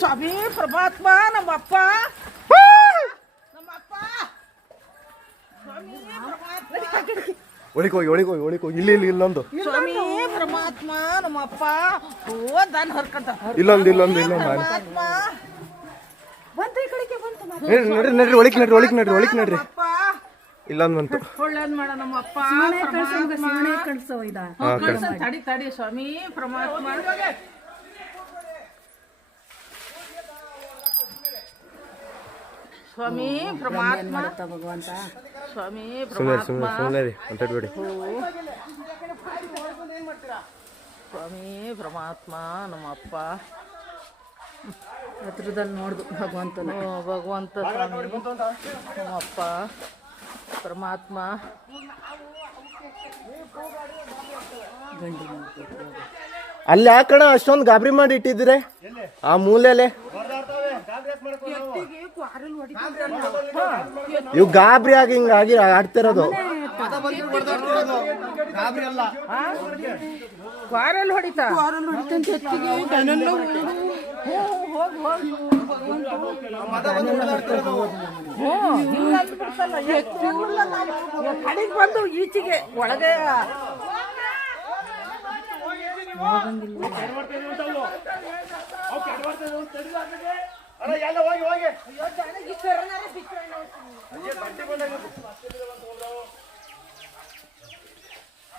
ಸ್ವಾಮಿ ಪ್ರಭಾತ್ಮ ನಮ್ಮಪ್ಪ. ನಮ್ಮಪ್ಪ. ಸ್ವಾಮಿ ಒಳಿಕೋಗಿ ಒಳಿಕೋಗಿ ಹೋಗಿ ಒಳಿಕ್ ಹೋಗಿ ಒಳಿಕ್ ಹೋಗಿ ಇಲ್ಲಿ ಇಲ್ಲಿ ಇಲ್ಲೊಂದು ಸ್ವಾಮಿ ಪರಮಾತ್ಮ ನಮ್ಮಪ್ಪ. ಓ ದಾನ್ ಹರ್ಕಂತ. ಇಲ್ಲೊಂದು ಇಲ್ಲೊಂದು ಇಲ್ಲೊಂದು. ಪರಮಾತ್ಮ. ನಡ್ರಿ ನಡ್ರಿ ನಡ್ರಿ ಒಳಿಕ್ ನಡ್ರಿ ಒಳಿಕ್ ನಡ್ರಿ ಒಳಿಕ್ ನಡ್ರಿ. ಅಪ್ಪ ಇಲ್ಲೊಂದು ಬಂತು. ಒಳ್ಳೇದ್ ಮಾಡ ನಮ್ಮಪ್ಪ ಕಳ್ಸೋ ಇದ. ಕಳ್ಸ. ತಡಿ ತಡಿ ಸ್ವಾಮಿ ಪರಮಾತ್ಮ. ಸ್ವಾಮಿ ಪ್ರಮಾತ್ಮ. ಭಗವಂತ? ಸ್ವಾಮಿ ಸುಮ್ಮನೆ ಪರಮಾತ್ಮ. ಸುಮ್ಮನೆ ಸುಮ್ಮನೆ ರೀ ಮಾತಾಡ್ಬೇಡಿ ಸ್ವಾಮಿ ಪ್ರಮಾತ್ಮ ನಮ್ಮಪ್ಪ. ಹತ್ರದಲ್ಲಿ ನೋಡ್ದು ಭಗವಂತನ. ಭಗವಂತ ಸ್ವಾಮಿ ನಮ್ಮಪ್ಪ ಪರಮಾತ್ಮ. ಅಲ್ಲ ಅಲ್ಲಿ ಯಾಕಣ ಅಷ್ಟೊಂದು ಗಾಬರಿ ಮಾಡಿ ಇಟ್ಟಿದ್ರೆ ಆ ಮೂಲೆಲೆ? ಇವ್ ಗಾಬ್ರಿ ಆಗಿ ಹಿಂಗಾಗಿ ಆಡ್ತಿರೋದು. ವಾರಲ್ಲಿ ಹೊಡಿತಾ? ಹೊಡಿತಂತ ಹಿಂಗ್ ಅಂದ್ಬಿಡ್ತಲ್ಲ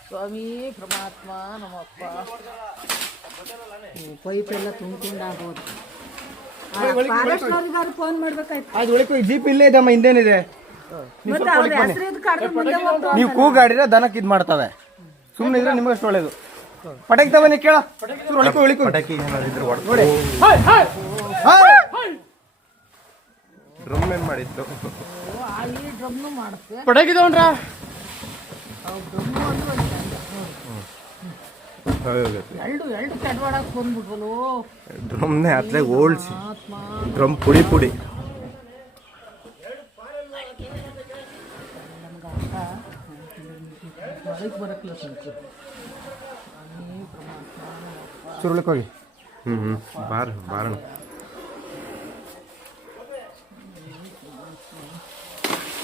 ಸ್ವಾಮಿ ಪರಮಾತ್ಮ ನಮ್ಮಪ್ಪ. ಪೈಪ್ ಎಲ್ಲ ತುಂಬ್ಕೊಂಡಾಗೋದು ಫೋನ್ ಮಾಡ್ಬೇಕಾಯ್ತು. ಅದು ಒಳಗೆ ಜೀಪ್ ಇಲ್ಲೇ ಇದಮ್ಮ ಹಿಂದೇನಿದೆ. ಮತ್ತೆ ಅವ್ರ ಹೆಸರು ಇದು ಕಾಡ್ದು ಮುಂದೆ ಹೋಗ್ತು ನೀವು ಕೂಗಾಡಿದ್ರೆ ದನಕ್ಕೆ ಇದು ಮಾಡ್ತವೆ. ಸುಮ್ಮನೆ ಇದ್ರೆ ನಿಮಗೆ ಅಷ್ಟು ಒಳ್ಳೇದು. ಪಟಾಕಿ ತಗೊಂಡು ಕೇಳ. ಒಳಿಕೋ ಒಳಿಕೋ ಪಟಾಕಿ ನೋಡಿ. ಡ್ರಮ್ ಏನ್ ಮಾಡಿತ್ತು ಡ್ರಮ್ನು ಮಾಡುತ್ತೆ. ಎರಡು ಎರಡು ಕೆಡವಾಡಕ್ಕೆ ಡ್ರಮ್ನೇ ಅತ್ಲಾಗ ಓಲ್ಸಿ ಡ್ರಮ್ ಪುಡಿ ಪುಡಿ. ಸುರುಳಕ್ಕೆ ಹೋಗಿ. ಹ್ಞೂ ಹ್ಞೂ ಬಾರ ಬಾರಣ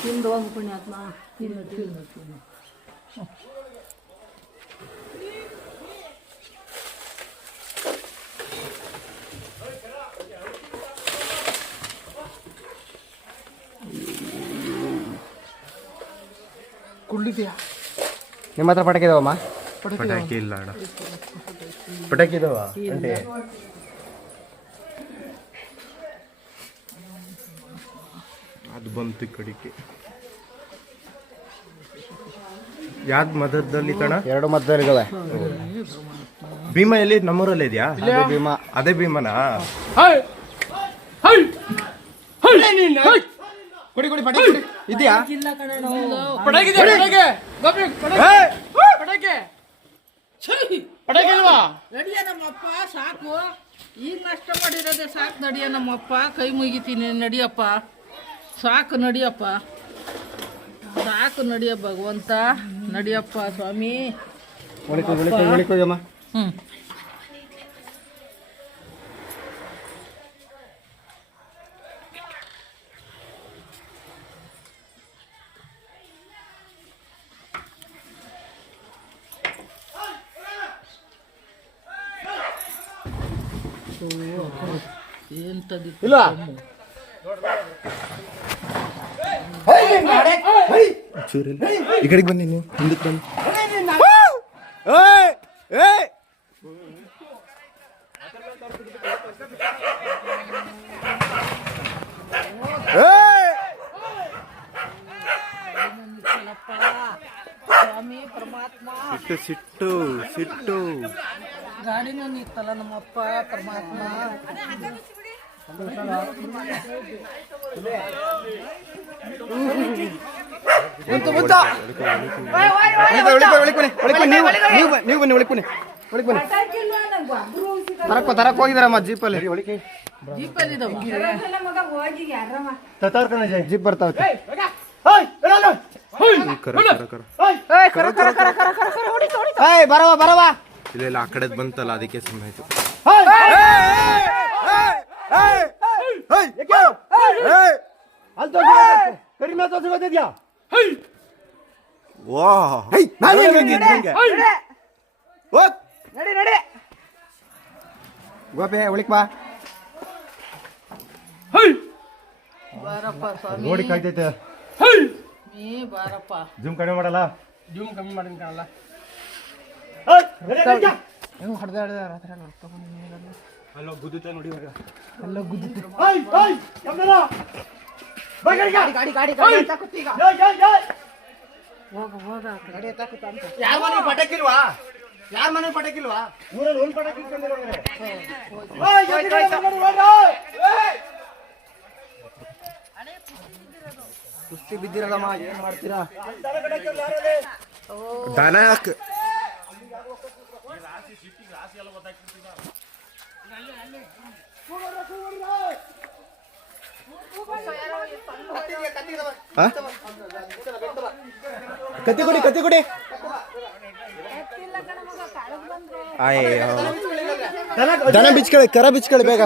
ತಿಂದು ಹೋಗು ಪುಣ್ಯಾತ್ಮ. ತಿನ್ನು ತಿನ್ನು ತಿನ್ನು. ಕುಳ್ಳಿದ್ಯಾ? ನಿಮ್ಮ ಹತ್ರ ಪಟಾಕಿ ಇದಾವಮ್ಮ? ಪಟಾಕಿ ಇಲ್ಲ. ಅಣ್ಣ ಪಟಾಕಿ ಇದಾವ? ಅದು ಬಂತು ಕಡಿಕೆ ಯಾವ್ದು ಮಧ್ಯದಲ್ಲಿ ಕಣ ಎರಡು ಮದ್ದಲ್ಲಿ ಭೀಮಾ ಎಲ್ಲಿ? ನಮ್ಮೂರಲ್ಲಿ ಇದೆಯಾ? ಅದೇ ಭೀಮ. ಅದೇ ಭೀಮನಾ? ಕೊಡಿ ಕೊಡಿ ಪಟಾಕಿ ಕೊಡಿ. ಇದೆಯಾ ನಡಿಯ ನಮ್ಮಪ್ಪ ಸಾಕು. ಈಗ ನಷ್ಟ ಮಾಡಿರೋದೆ ಸಾಕು ನಡಿಯ ನಮ್ಮಪ್ಪ. ಕೈ ಮುಗಿತೀನಿ ನಡಿಯಪ್ಪ. ಸಾಕು ನಡಿಯಪ್ಪ. ಸಾಕು ನಡಿಯ ಭಗವಂತ. ನಡಿಯಪ್ಪ ಸ್ವಾಮಿ. ಒಳಿಕೋ ಒಳಿಕೋ ಏಯ್! ಏಯ್! ಏಯ್! ಸ್ವಾಮಿ ಪರಮಾತ್ಮ ಸಿಟ್ಟು ಸಿಟ್ಟು ಸಿಟ್ಟು ಗಾಡಿನೂ ನಿತ್ತಲ್ಲ ನಮ್ಮಪ್ಪ ಪರಮಾತ್ಮ ಒಳಿಕೋ, ಒಳಿಕೋ, ನೀವು ನೀವು ಬನ್ನಿ, ಒಳಿಕ್ ಬನ್ನಿ ಒಳಿಕ್ ಬನ್ನಿ. ತರಕ್ ತರಕ್ ಹೋಗಿದಾರಮ್ಮ ಜೀಪಲ್ಲಿ. ಜೀಪ್ ಬರ್ತಾವ ಬರವಾ ಬರವಾ. ಇಲ್ಲ ಇಲ್ಲ ಆ ಕಡೆ ಬಂತಲ್ಲ ಅದಕ್ಕೆ ಸುಮ್ಮನೆ ಕಡಿಮೆ ತೋರಿಸ್ಕೊತಿದ್ಯಾ ವಾ ಗೋಪೆ ಉಳಿಕ್ ಬಾ. ಬಾರಪ್ಪ ಸ್ವಾಮಿ. ನೋಡಿ ಕಾಯ್ತೈತೆ. ನೀ ಬಾರಪ್ಪ. ಜೂಮ್ ಕಡಿಮೆ ಮಾಡಲ್ಲ? ಜೂಮ್ ಕಮ್ಮಿ ಮಾಡಿನ ಕಾಣಲ್ಲ. ಹೆಂಗ್ ಹೊಡೆದ ಹೊಡೆದ ರಾತ್ರಿ ಅಲ್ಲ ಗುದ್ದುತ್ತೆ ನೋಡಿ ಇವಾಗ ಎಲ್ಲ ಗುದ್ದಿತ್ತು ಗಾಡಿ ಗಾಡಿ ಗಾಡಿ ಎತ್ತಾಕುತ್ತಿ ಈಗ ಹೋಗ ಹೋಗ ಗಾಡಿ ಎತ್ತಾಕುತ್ತ ಅಂತ ಯಾರ ಮನೆ ಪಟಾಕಿಲ್ವಾ ಯಾರ ಮನೆ ಪಟಾಕಿಲ್ವಾ ಊರಲ್ಲಿ ಒಂದ್ ಪಟಾಕಿ ಇಟ್ಕೊಂಡಿರೋ ಮನೆ. ಕುಸ್ತಿ ಬಿದ್ದಿರಲ್ಲಮ್ಮ ಏನ್ ಮಾಡ್ತೀರಾ ದನ ಕತ್ತಿ ಕೊಡಿ ಕತ್ತಿ ಕೊಡಿ ದನ ಬಿಚ್ಕೊಳ್ಳಿ ಕರ ಬಿಚ್ಕೊಳ್ಳಿ ಬೇಗ.